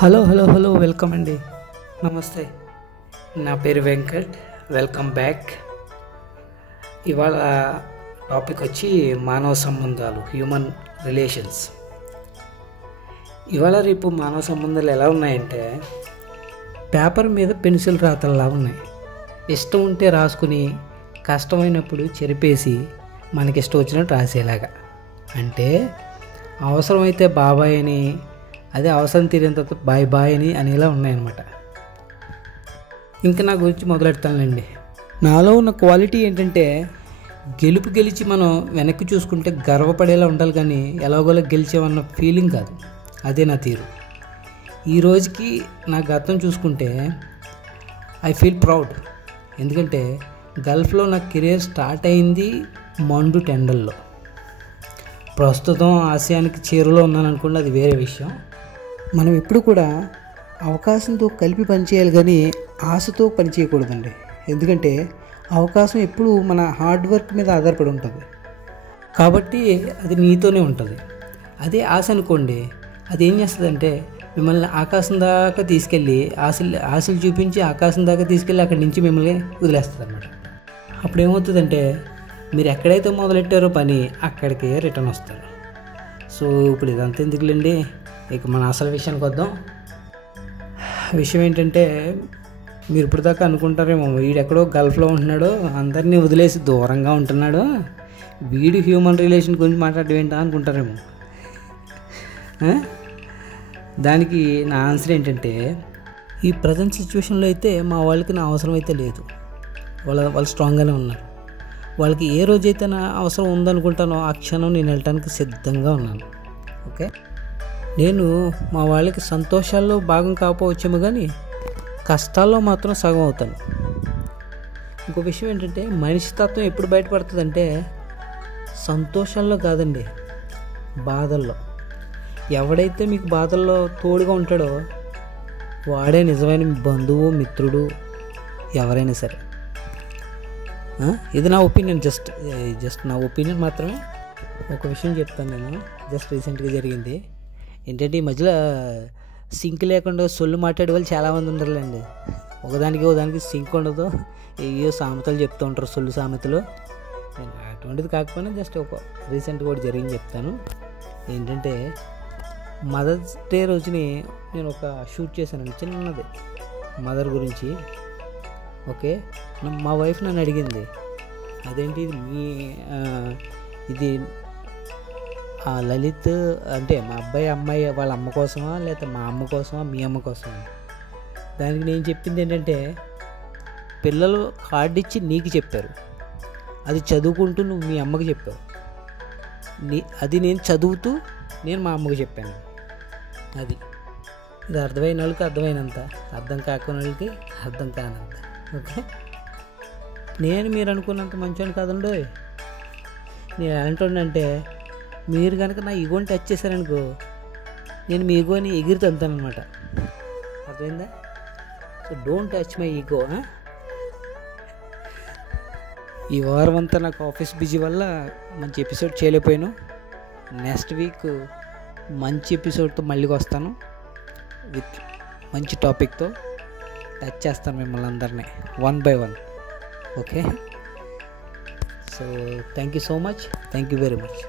Hello hello hello welcome అండి. నమస్తే, నా పేరు వెంకట్. Welcome back. ఇవాళ టాపిక్ వచ్చి మానవ సంబంధాలు, హ్యూమన్ రిలేషన్స్. ఇవాళ రేపు మానవ సంబంధాలు ఎలా ఉన్నాయంటే పేపర్ మీద పెన్సిల్ రాతల్లా ఉన్నాయి. ఇష్టం ఉంటే రాసుకుని కష్టమైనప్పుడు చెరిపేసి మనకిష్టం వచ్చినట్టు రాసేలాగా. అంటే అవసరమైతే బాబాయ్ అని, అదే అవసరం తీరిన తర్వాత బాయ్ బాయ్ అని అనేలా ఉన్నాయన్నమాట. ఇంకా నా గురించి మొదలెడతానులేండి. నాలో ఉన్న క్వాలిటీ ఏంటంటే గెలిచి మనం వెనక్కి చూసుకుంటే గర్వపడేలా ఉండాలి, కానీ ఎలాగోలా గెలిచామన్న ఫీలింగ్ కాదు. అదే నా తీరు. ఈ రోజుకి నా గతం చూసుకుంటే ఐ ఫీల్ ప్రౌడ్. ఎందుకంటే గల్ఫ్లో నా కెరీర్ స్టార్ట్ అయింది మండు టెండల్లో. ప్రస్తుతం ఆసియానికి చేరులో ఉన్నాను అనుకోండి, అది వేరే విషయం. మనం ఎప్పుడు కూడా అవకాశంతో కలిపి పనిచేయాలి, కానీ ఆశతో పనిచేయకూడదండి. ఎందుకంటే అవకాశం ఎప్పుడు మన హార్డ్ వర్క్ మీద ఆధారపడి ఉంటుంది, కాబట్టి అది నీతోనే ఉంటుంది. అదే ఆశ అనుకోండి, అది ఏం చేస్తుందంటే మిమ్మల్ని ఆకాశం దాకా తీసుకెళ్ళి ఆశలు చూపించి ఆకాశం దాకా తీసుకెళ్ళి అక్కడి నుంచి మిమ్మల్ని వదిలేస్తుంది అన్నమాట. అప్పుడు ఏమవుతుందంటే మీరు ఎక్కడైతే మొదలెట్టారో పని అక్కడికే రిటర్న్ వస్తారు. సో ఇప్పుడు ఇదంతా ఎందుకులేండి, ఇక మన అసలు విషయానికి వద్దాం. విషయం ఏంటంటే మీరు ఇప్పుడు దాకా అనుకుంటారేమో వీడు ఎక్కడో గల్ఫ్లో ఉంటున్నాడు, అందరినీ వదిలేసి దూరంగా ఉంటున్నాడు, వీడు హ్యూమన్ రిలేషన్ గురించి మాట్లాడడం ఏంటా అనుకుంటారేమో. దానికి నా ఆన్సర్ ఏంటంటే ఈ ప్రజెంట్ సిచ్యువేషన్లో అయితే మా వాళ్ళకి నా అవసరం అయితే లేదు. వాళ్ళు స్ట్రాంగ్గానే ఉన్నారు. వాళ్ళకి ఏ రోజైతే నా అవసరం ఉందనుకుంటానో ఆ క్షణం నేను వెళ్ళటానికి సిద్ధంగా ఉన్నాను. ఓకే, నేను మా వాళ్ళకి సంతోషాల్లో భాగం కాకపోవచ్చేమో, కానీ కష్టాల్లో మాత్రం సగం అవుతాను. ఇంకో విషయం ఏంటంటే మనిషి తత్వం ఎప్పుడు బయటపడుతుందంటే సంతోషాల్లో కాదండి, బాధల్లో. ఎవడైతే మీకు బాధల్లో తోడుగా ఉంటాడో వాడే నిజమైన మీ బంధువు, మిత్రుడు, ఎవరైనా సరే. ఇది నా ఒపీనియన్, జస్ట్ నా ఒపీనియన్ మాత్రమే. ఒక విషయం చెప్తాను నేను, జస్ట్ రీసెంట్గా జరిగింది. ఏంటంటే ఈ మధ్యలో సింక్ లేకుండా సొల్లు మాట్లాడే వాళ్ళు చాలామంది ఉండరులేండి. ఒకదానికి సింక్ ఉండదు, ఏయో సామెతలు చెప్తూ ఉంటారు, సొల్లు సామెతలు. నేను అటువంటిది కాకపోయినా జస్ట్ ఒక రీసెంట్గా కూడా జరిగింది చెప్తాను. ఏంటంటే మదర్స్ డే రోజుని నేను ఒక షూట్ చేశాను, చిన్నది, మదర్ గురించి. ఓకే, మా వైఫ్ నన్ను అడిగింది, అదేంటి ఇది లలిత్ అంటే మా అమ్మాయి వాళ్ళ అమ్మ కోసమా లేకపోతే మా అమ్మ కోసమా మీ అమ్మ కోసమా? దానికి నేను చెప్పింది ఏంటంటే పిల్లలు కార్డు ఇచ్చి నీకు చెప్పారు, అది చదువుకుంటూ నువ్వు మీ అమ్మకి చెప్పావు, అది నేను చదువుతూ నేను మా అమ్మకి చెప్పాను. ఇది అర్థమైన వాళ్ళకి అర్థమైనంత, అర్థం కాకున్న వాళ్ళకి అర్థం కానంత. ఓకే, నేను మీరు అనుకున్నంత మంచివాడిని కాదండి. నేను ఎలాంటి మీరు కనుక నా ఈగోని టచ్ చేశారనుకో, నేను మీ ఈగోని ఎగిరి తంతానమాట. అర్థమైందా? So don't touch my ego. ఈ వారం అంతా నాకు ఆఫీస్ బిజీ వల్ల మంచి ఎపిసోడ్ చేయలేకపోయాను. నెక్స్ట్ వీక్ మంచి ఎపిసోడ్తో మళ్ళీ వస్తాను, విత్ మంచి టాపిక్తో టచ్ చేస్తాను మిమ్మల్ని అందరినీ 1 by 1. Okay, so thank you so much, thank you very much.